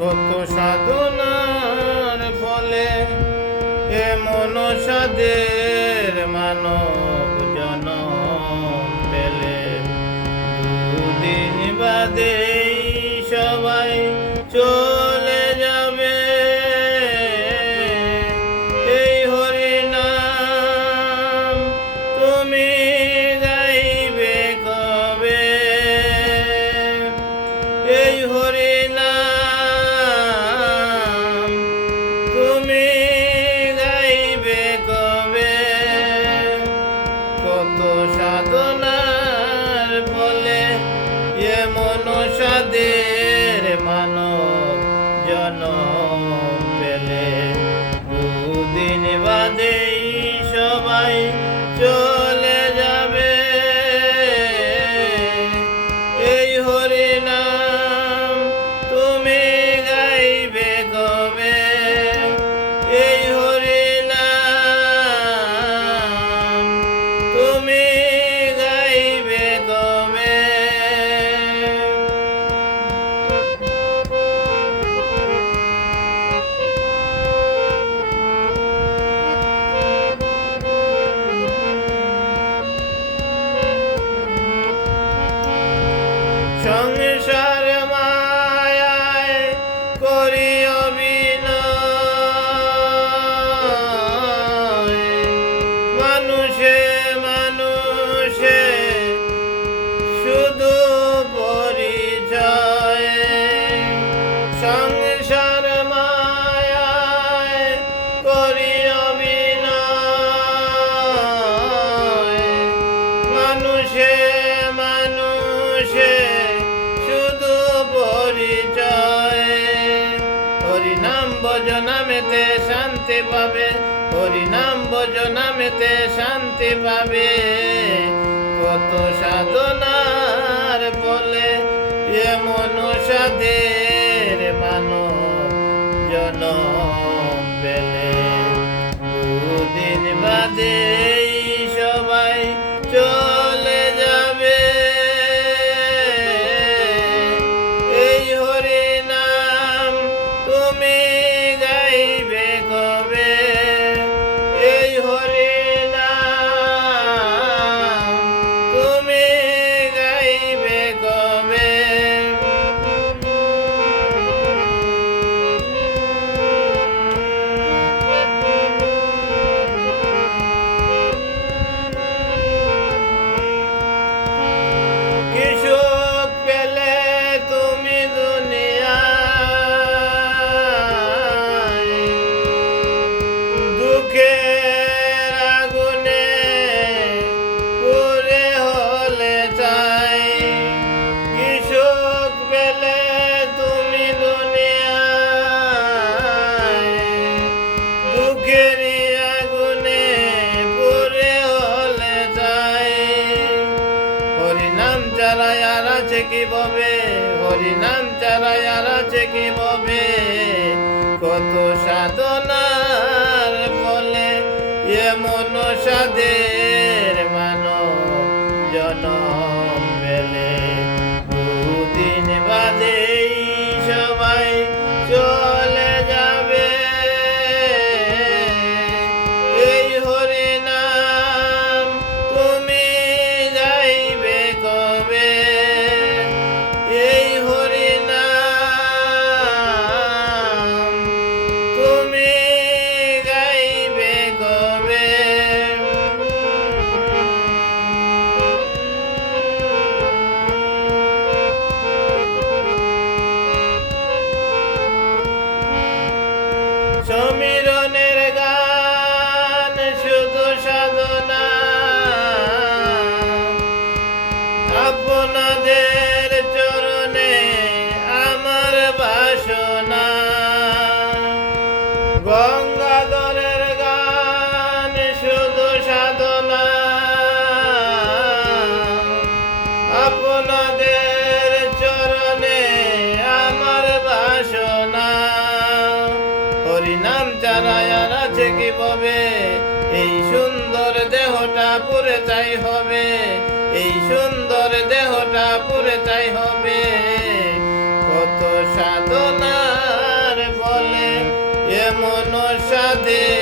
কত সাধনার ফলে এমন সাদের মানব জনম পেলে, দুদিন বাদে সবাই চলে যাবে। এই হরিনাম তুমি গাইবে কবে? এই হরিনাম তুমি গাইবে কবে? কত সাধনার ফলে এমন সাদের মানব জনম পেলে, দুদিন বাদেই সবাই চলে যাবে। এই হরিনাম তুমি গাইবে কবে? এই হরিনাম তুমি গাইবে কবে? সংসার মায়ায় করি অভিনয়, মানুষে মানুষে শুধু পরিচয়। সংসার মায়ায় করি অভিনয়, মানুষে মানুষে শুধু পরিচয়। হরিনাম ভজনামেতে শান্তি পাবে, হরিনাম ভজনামেতে শান্তি পাবে। কত সাধনার ফলে এমন সাদের মানব জনম পেলে, দুদিন বাদে সবাই চলে যাবে। এই হরিনাম তুমি গাইবে কবে? এই হরিনাম তুমি গাইবে কবে? কি সুখ পেলে তুমি দুনিয়ায়, দুঃখের আগুনে পুড়ে হলে চাই। কি সুখ পেলে তুমি দুনিয়ায়, দুঃখের আগুনে পুড়ে হলে চাই। হরিনাম ছাড়া আর আছে কি ববে? হরিনাম ছাড়া আর আছে কি ববে? কত সাধনার ফলে এমন সাদের মানব জনম পেলে, দুদিন বাদেই সবাই চলে যাবে। এই হরিনাম তুমি গাইবে কবে? এই হরিনাম তুমি গাইবে কবে? সমীরণের গান শুধু সাধনা, আপনাদের চরণে আমার বাসনা। গঙ্গাধরের গান শুধু সাধনা, আপনাদের চরণে আমার বাসনা। হরিনাম ছাড়া আর আছে কি ববে? এই সুন্দর দেহটা পুরে চাই হবে, এই সুন্দর দেহটা পুরে চাই হবে। কত সাধনার বলে এমন সাধে